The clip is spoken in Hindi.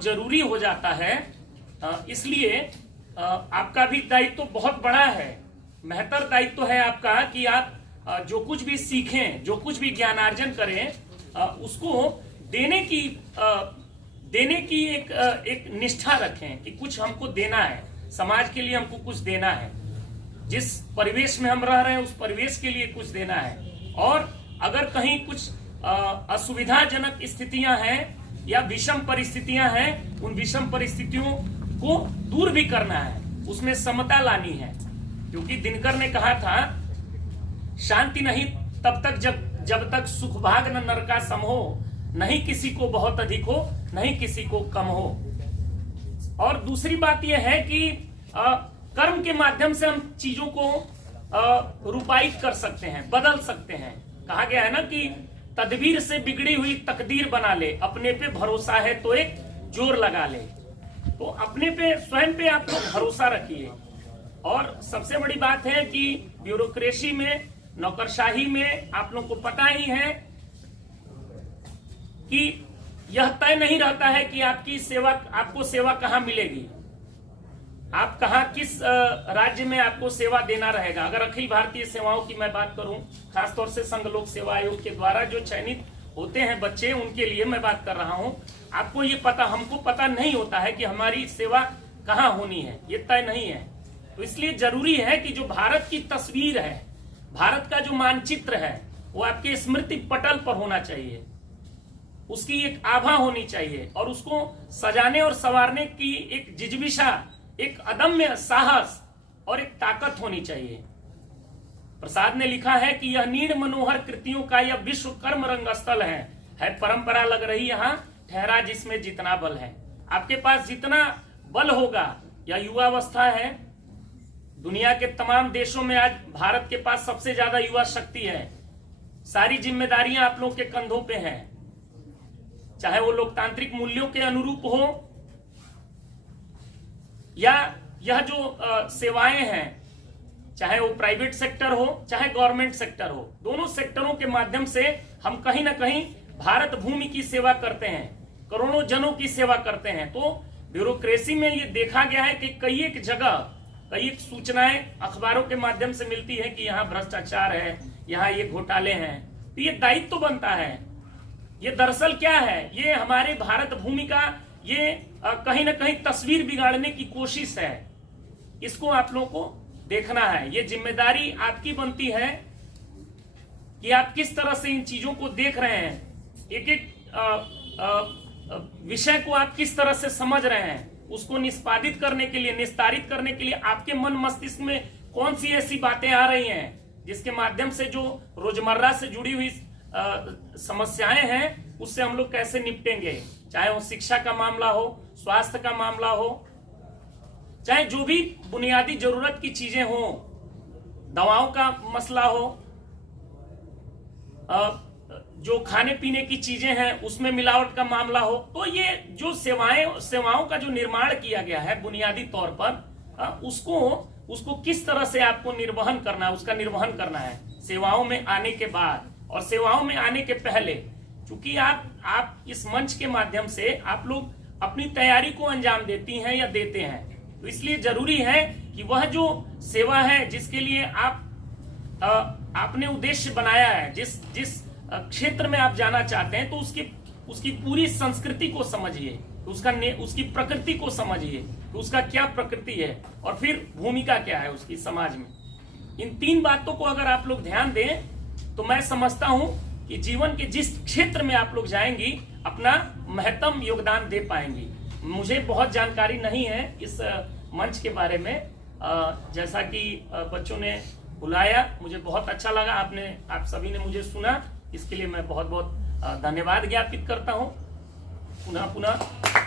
जरूरी हो जाता है। इसलिए आपका भी दायित्व तो बहुत बड़ा है, महत्तर दायित्व है आपका कि आप जो कुछ भी सीखें, जो कुछ भी ज्ञानार्जन करें, उसको देने की एक निष्ठा रखें कि कुछ हमको देना है, समाज के लिए हमको कुछ देना है, जिस परिवेश में हम रह रहे हैं उस परिवेश के लिए कुछ देना है। और अगर कहीं कुछ असुविधाजनक स्थितियां हैं या विषम परिस्थितियां हैं, उन विषम परिस्थितियों को दूर भी करना है, उसमें समता लानी है। क्योंकि दिनकर ने कहा था, शांति नहीं तब तक जब तक सुख भाग न नर का सम हो, नहीं किसी को बहुत अधिक हो, नहीं किसी को कम हो। और दूसरी बात यह है कि कर्म के माध्यम से हम चीजों को रूपायित कर सकते हैं, बदल सकते हैं। कहा गया है ना कि तदबीर से बिगड़ी हुई तकदीर बना ले, अपने पे भरोसा है तो एक जोर लगा ले। तो अपने पे, स्वयं पे आप लोग भरोसा रखिए। और सबसे बड़ी बात है कि ब्यूरोक्रेसी में, नौकरशाही में आप लोग को पता ही है कि यह तय नहीं रहता है कि आपको सेवा कहां मिलेगी, आप कहां किस राज्य में आपको सेवा देना रहेगा। अगर अखिल भारतीय सेवाओं की मैं बात करूं, खासतौर से संघ लोक सेवा आयोग के द्वारा जो चयनित होते हैं बच्चे, उनके लिए मैं बात कर रहा हूं। आपको ये पता, हमको पता नहीं होता है कि हमारी सेवा कहां होनी है, ये तय नहीं है। तो इसलिए जरूरी है कि जो भारत की तस्वीर है, भारत का जो मानचित्र है, वो आपके स्मृति पटल पर होना चाहिए, उसकी एक आभा होनी चाहिए, और उसको सजाने और संवारने की एक जिज्विशा, एक अदम्य साहस और एक ताकत होनी चाहिए। प्रसाद ने लिखा है कि यह नीड़ मनोहर कृतियों का यह विश्व कर्म रंगस्थल है परंपरा लग रही यहाँ, ठहरा जिसमें जितना बल है। आपके पास जितना बल होगा, या युवावस्था है, दुनिया के तमाम देशों में आज भारत के पास सबसे ज्यादा युवा शक्ति है। सारी जिम्मेदारियां आप लोग के कंधों पे हैं, चाहे वो लोकतांत्रिक मूल्यों के अनुरूप हो, या यह जो सेवाएं हैं, चाहे वो प्राइवेट सेक्टर हो चाहे गवर्नमेंट सेक्टर हो, दोनों सेक्टरों के माध्यम से हम कहीं ना कहीं भारत भूमि की सेवा करते हैं, करोड़ों जनों की सेवा करते हैं। तो ब्यूरोक्रेसी में ये देखा गया है कि कई एक जगह कई एक सूचनाएं अखबारों के माध्यम से मिलती है कि यहाँ भ्रष्टाचार है, यहाँ ये घोटाले हैं। तो ये दायित्व तो बनता है। ये दरअसल क्या है, ये हमारे भारत भूमि का ये कहीं ना कहीं तस्वीर बिगाड़ने की कोशिश है। इसको आप लोगों को देखना है। ये जिम्मेदारी आपकी बनती है कि आप किस तरह से इन चीजों को देख रहे हैं, एक एक विषय को आप किस तरह से समझ रहे हैं, उसको निष्पादित करने के लिए, निस्तारित करने के लिए आपके मन मस्तिष्क में कौन सी ऐसी बातें आ रही हैं जिसके माध्यम से जो रोजमर्रा से जुड़ी हुई समस्याएं हैं उससे हम लोग कैसे निपटेंगे। चाहे वो शिक्षा का मामला हो, स्वास्थ्य का मामला हो, चाहे जो भी बुनियादी जरूरत की चीजें हो, दवाओं का मसला हो, जो खाने पीने की चीजें हैं उसमें मिलावट का मामला हो। तो ये जो सेवाओं का जो निर्माण किया गया है बुनियादी तौर पर, उसको किस तरह से आपको निर्वहन करना है, उसका निर्वहन करना है सेवाओं में आने के बाद और सेवाओं में आने के पहले। क्योंकि आप इस मंच के माध्यम से आप लोग अपनी तैयारी को अंजाम देती हैं या देते हैं, तो इसलिए जरूरी है कि वह जो सेवा है जिसके लिए आपने उद्देश्य बनाया है, जिस क्षेत्र में आप जाना चाहते हैं, तो उसकी पूरी संस्कृति को समझिए, उसकी प्रकृति को समझिए, तो उसका क्या प्रकृति है और फिर भूमिका क्या है उसकी समाज में। इन तीन बातों को अगर आप लोग ध्यान दें तो मैं समझता हूं कि जीवन के जिस क्षेत्र में आप लोग जाएंगी अपना महत्तम योगदान दे पाएंगी। मुझे बहुत जानकारी नहीं है इस मंच के बारे में, जैसा कि बच्चों ने बुलाया, मुझे बहुत अच्छा लगा, आप सभी ने मुझे सुना, इसके लिए मैं बहुत बहुत धन्यवाद ज्ञापित करता हूं। पुनः